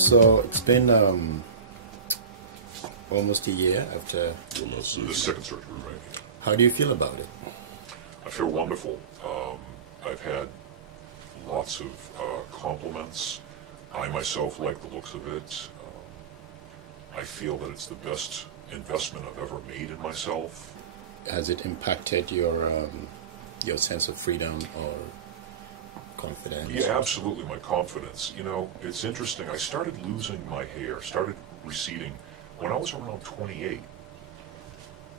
So it's been almost a year after the second surgery, right? How do you feel about it? I feel wonderful. I've had lots of compliments. I myself like the looks of it. I feel that it's the best investment I've ever made in myself. Has it impacted your sense of freedom or confidence? Yeah, absolutely, my confidence. You know, it's interesting. I started losing my hair, started receding when I was around 28.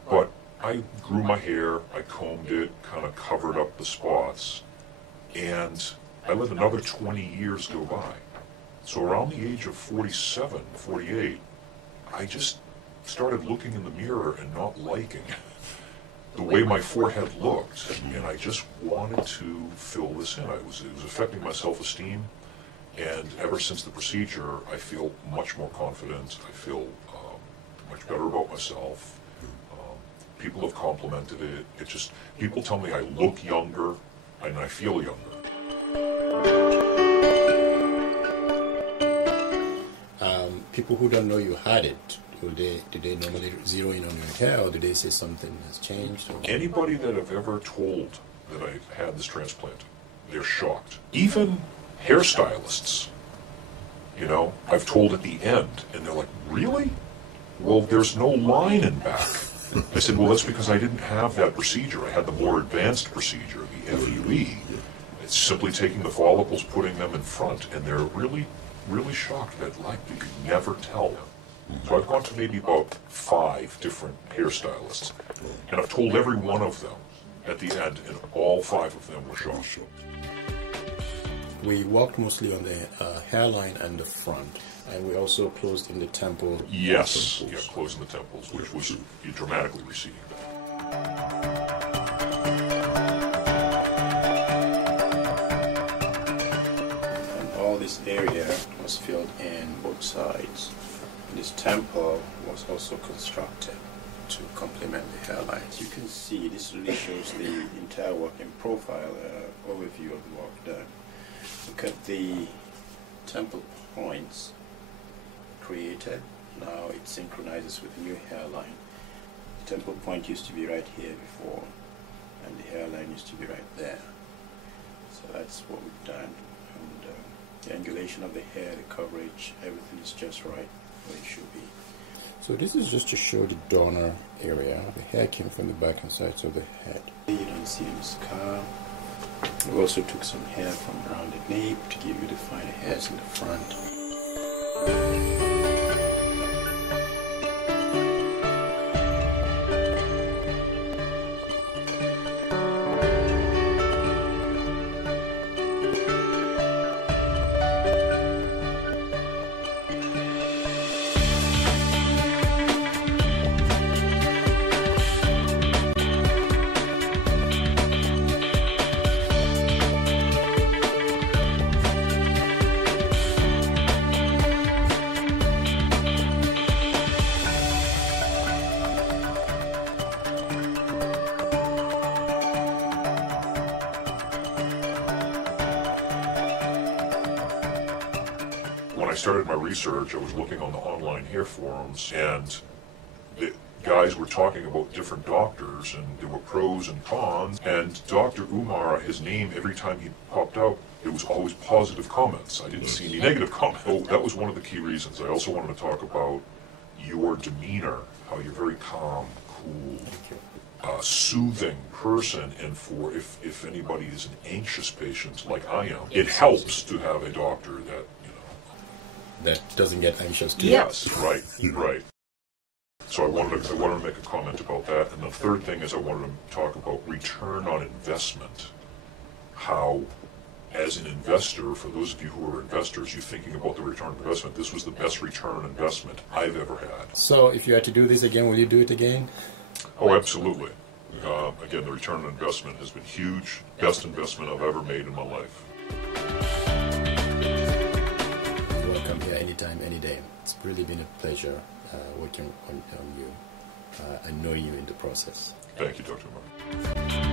But I grew my hair, I combed it, kind of covered up the spots, and I let another 20 years go by. So around the age of 47, 48, I just started looking in the mirror and not liking the way my forehead looked, and I just wanted to fill this in. It was affecting my self-esteem, and ever since the procedure, I feel much more confident. I feel much better about myself. People have complimented it. It's just, people tell me I look younger, and I feel younger. People who don't know you had it, do they normally zero in on your hair, or do they say something has changed? Or? Anybody that I've ever told that I had this transplant, they're shocked. Even hairstylists, you know, I've told at the end, and they're like, really? Well, there's no line in back. I said, well, that's because I didn't have that procedure. I had the more advanced procedure, the FUE. It's simply taking the follicles, putting them in front, and they're really shocked that, like, you could never tell. So I've gone to maybe about 5 different hairstylists, and I've told every one of them at the end, and all 5 of them were shocked. We worked mostly on the hairline and the front, and we also closed in the temple. Yes, yeah, closing the temples, which was dramatically receding. This area was filled in both sides. This temple was also constructed to complement the hairline. As you can see, this really shows the entire working profile, overview of the work done. Look at the temple points created. Now it synchronizes with the new hairline. The temple point used to be right here before, and the hairline used to be right there. So that's what we've done. The angulation of the hair, the coverage, everything is just right where it should be. So this is just to show the donor area. The hair came from the back and sides of the head. You don't see any scar. We also took some hair from around the nape to give you the finer hairs in the front. When I started my research, I was looking on the online hair forums, and the guys were talking about different doctors, and there were pros and cons, and Dr.Umar, his name, every time he popped out, it was always positive comments. I didn't see any negative comments. Oh, that was one of the key reasons. I also wanted to talk about your demeanor, how you're very calm, cool, soothing person, and for if anybody is an anxious patient like I am, it helps to have a doctor that, that doesn't get anxious too. Yes, right, right. So I wanted to make a comment about that. And the third thing is I wanted to talk about return on investment. How, as an investor, for those of you who are investors, you're thinking about the return on investment. This was the best return on investment I've ever had. So if you had to do this again, will you do it again? Oh, absolutely. Again, the return on investment has been huge. Best investment I've ever made in my life. Anytime, any day. It's really been a pleasure working on you and knowing you in the process. Thank you, Dr. Umar.